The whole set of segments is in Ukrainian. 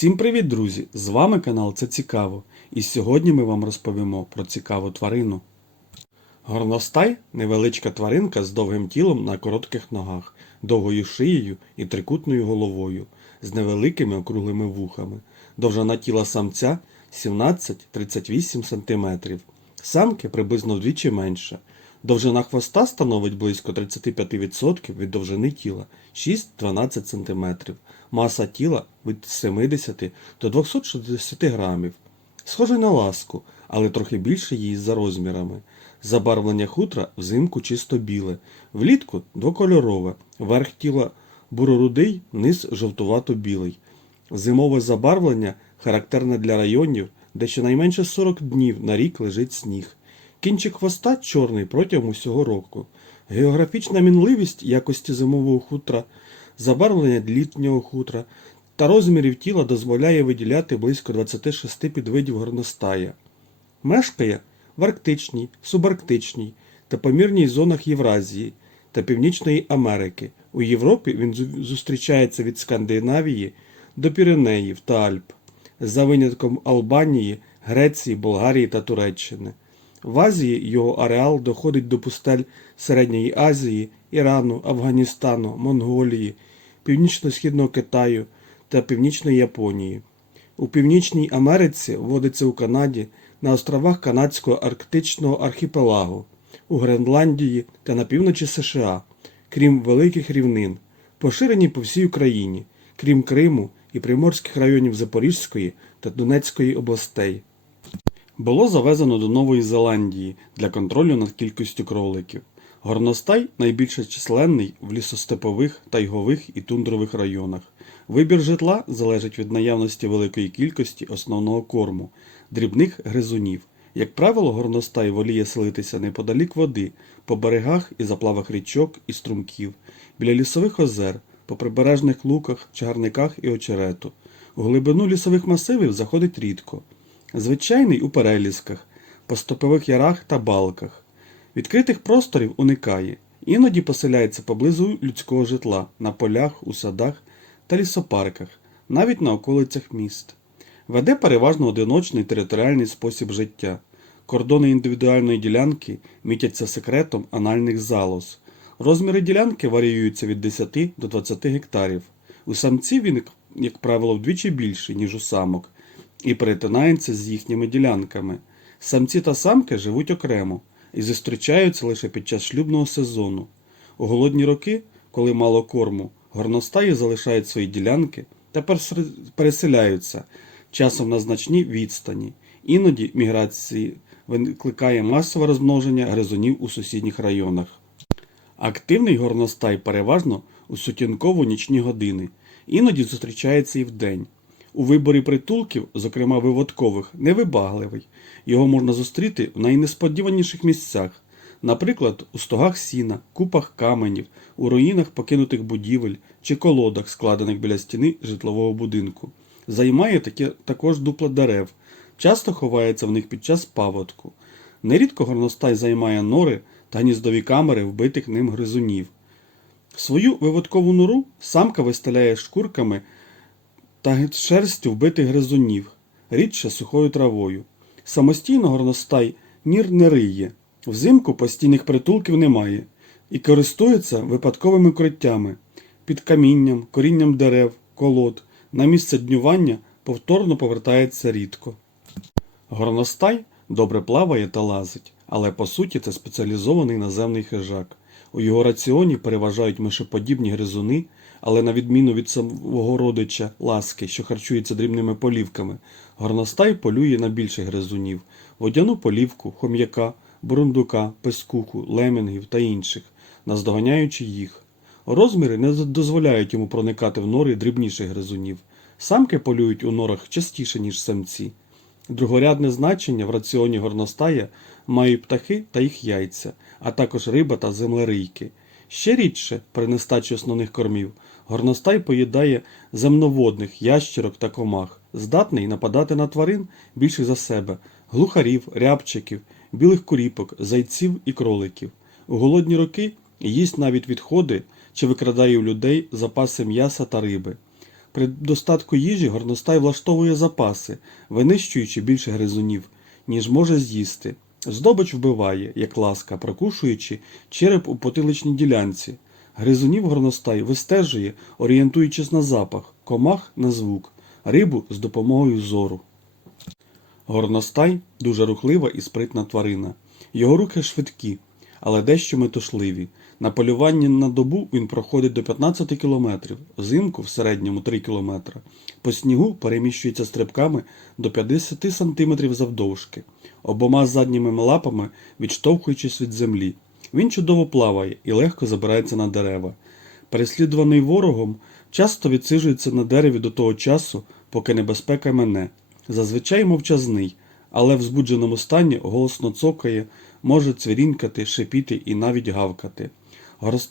Всім привіт, друзі! З вами канал Це Цікаво. І сьогодні ми вам розповімо про цікаву тварину. Горностай невеличка тваринка з довгим тілом на коротких ногах, довгою шиєю і трикутною головою, з невеликими округлими вухами. Довжина тіла самця 17-38 см. Самки приблизно вдвічі менша. Довжина хвоста становить близько 35% від довжини тіла 6-12 см. Маса тіла від 70 до 260 грамів. Схожий на ласку, але трохи більше її за розмірами. Забарвлення хутра взимку чисто біле, влітку двокольорове, верх тіла бурорудий, низ жовтувато-білий. Зимове забарвлення характерне для районів, де щонайменше 40 днів на рік лежить сніг. Кінчик хвоста чорний протягом усього року. Географічна мінливість якості зимового хутра, забарвлення літнього хутра та розмірів тіла дозволяє виділяти близько 26 підвидів горностая. Мешкає в арктичній, субарктичній та помірній зонах Євразії та Північної Америки. У Європі він зустрічається від Скандинавії до Піренеїв та Альп, за винятком Албанії, Греції, Болгарії та Туреччини. В Азії його ареал доходить до пустель Середньої Азії, Ірану, Афганістану, Монголії, Північно-Східного Китаю та Північної Японії. У Північній Америці водиться у Канаді на островах Канадського арктичного архіпелагу, у Гренландії та на півночі США, крім великих рівнин, поширені по всій Україні, крім Криму і приморських районів Запорізької та Донецької областей. Було завезено до Нової Зеландії для контролю над кількістю кроликів. Горностай найбільш численний в лісостепових, тайгових і тундрових районах. Вибір житла залежить від наявності великої кількості основного корму, дрібних гризунів. Як правило, горностай воліє селитися неподалік води, по берегах і заплавах річок і струмків, біля лісових озер, по прибережних луках, чагарниках і очерету. У глибину лісових масивів заходить рідко. Звичайний у перелісках, по стопових ярах та балках. Відкритих просторів уникає, іноді поселяється поблизу людського житла, на полях, у садах та лісопарках, навіть на околицях міст. Веде переважно одиночний територіальний спосіб життя. Кордони індивідуальної ділянки мітяться секретом анальних залоз. Розміри ділянки варіюються від 10 до 20 гектарів. У самців він, як правило, вдвічі більший, ніж у самок, і перетинається з їхніми ділянками. Самці та самки живуть окремо і зустрічаються лише під час шлюбного сезону. У голодні роки, коли мало корму, горностаї залишають свої ділянки та переселяються, часом на значні відстані. Іноді міграції викликає масове розмноження гризунів у сусідніх районах. Активний горностай переважно у сутінково-нічні години, іноді зустрічається і вдень. У виборі притулків, зокрема виводкових, невибагливий. Його можна зустріти в найнесподіваніших місцях, наприклад, у стогах сіна, купах каменів, у руїнах покинутих будівель чи колодах, складених біля стіни житлового будинку. Займає таке також дупла дерев, часто ховається в них під час паводку. Нерідко горностай займає нори та гніздові камери вбитих ним гризунів. Свою виводкову нору самка виставляє шкурками та шерстю вбитих гризунів, рідше сухою травою. Самостійно горностай нір не риє, взимку постійних притулків немає і користується випадковими укриттями під камінням, корінням дерев, колод. На місце днювання повторно повертається рідко. Горностай добре плаває та лазить, але по суті це спеціалізований наземний хижак. У його раціоні переважають мишеподібні гризуни, але на відміну від самого родича ласки, що харчується дрібними полівками, горностай полює на більших гризунів, водяну полівку, хом'яка, бурундука, пескуху, лемінгів та інших, наздоганяючи їх. Розміри не дозволяють йому проникати в нори дрібніших гризунів. Самки полюють у норах частіше, ніж самці. Другорядне значення в раціоні горностая мають птахи та їх яйця, а також риба та землерийки. Ще рідше, при нестачі основних кормів, горностай поїдає земноводних ящерок та комах, здатний нападати на тварин більше за себе, глухарів, рябчиків, білих куріпок, зайців і кроликів. У голодні роки їсть навіть відходи чи викрадає у людей запаси м'яса та риби. При достатку їжі горностай влаштовує запаси, винищуючи більше гризунів, ніж може з'їсти. Здобич вбиває, як ласка, прокушуючи череп у потиличній ділянці. Гризунів горностай вистежує, орієнтуючись на запах, комах на звук, рибу з допомогою зору. Горностай дуже рухлива і спритна тварина. Його рухи швидкі, але дещо метушливі. На полюванні на добу він проходить до 15 кілометрів, взимку в середньому 3 кілометри. По снігу переміщується стрибками до 50 сантиметрів завдовжки, обома задніми лапами відштовхуючись від землі. Він чудово плаває і легко забирається на дерева. Переслідуваний ворогом, часто відсиджується на дереві до того часу, поки небезпека мене. Зазвичай мовчазний, але в збудженому стані голосно цокає, може цвірінькати, шипіти і навіть гавкати.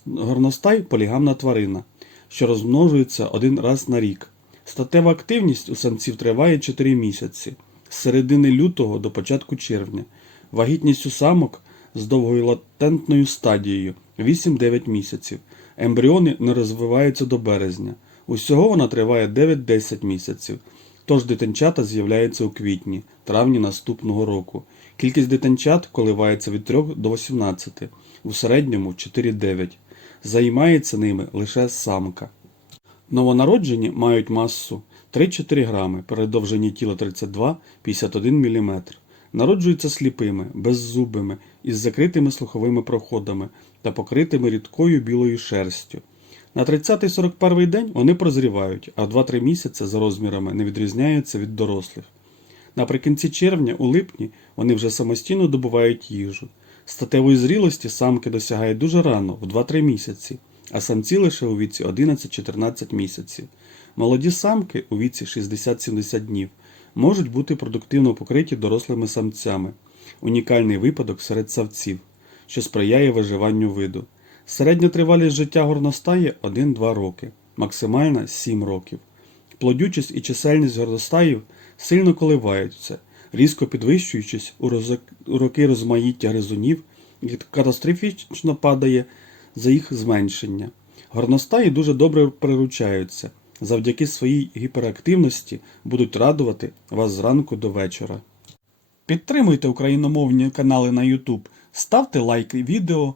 Горностай полігамна тварина, що розмножується один раз на рік. Статева активність у самців триває 4 місяці з середини лютого до початку червня. Вагітність у самок з довгою латентною стадією 8-9 місяців. Ембріони не розвиваються до березня. Усього вона триває 9-10 місяців. Тож дитинчата з'являються у квітні, травні наступного року. Кількість дитинчат коливається від 3 до 18, у середньому 4-9. Займається ними лише самка. Новонароджені мають масу 3-4 грами, передовжені тіла 32-51 мм. Народжуються сліпими, беззубими, із закритими слуховими проходами та покритими рідкою білою шерстю. На 30-41 день вони прозрівають, а в 2-3 місяці за розмірами не відрізняються від дорослих. Наприкінці червня, у липні, вони вже самостійно добувають їжу. Статевої зрілості самки досягають дуже рано, в 2-3 місяці, а самці лише у віці 11-14 місяців. Молоді самки у віці 60-70 днів можуть бути продуктивно покриті дорослими самцями. Унікальний випадок серед савців, що сприяє виживанню виду. Середня тривалість життя горностаї 1-2 роки, максимальна 7 років. Плодючість і чисельність горностаїв сильно коливаються, різко підвищуючись у, роки розмаїття гризунів і катастрофічно падає за їх зменшення. Горностаї дуже добре приручаються, завдяки своїй гіперактивності будуть радувати вас зранку до вечора. Підтримуйте україномовні канали на YouTube, ставте лайки відео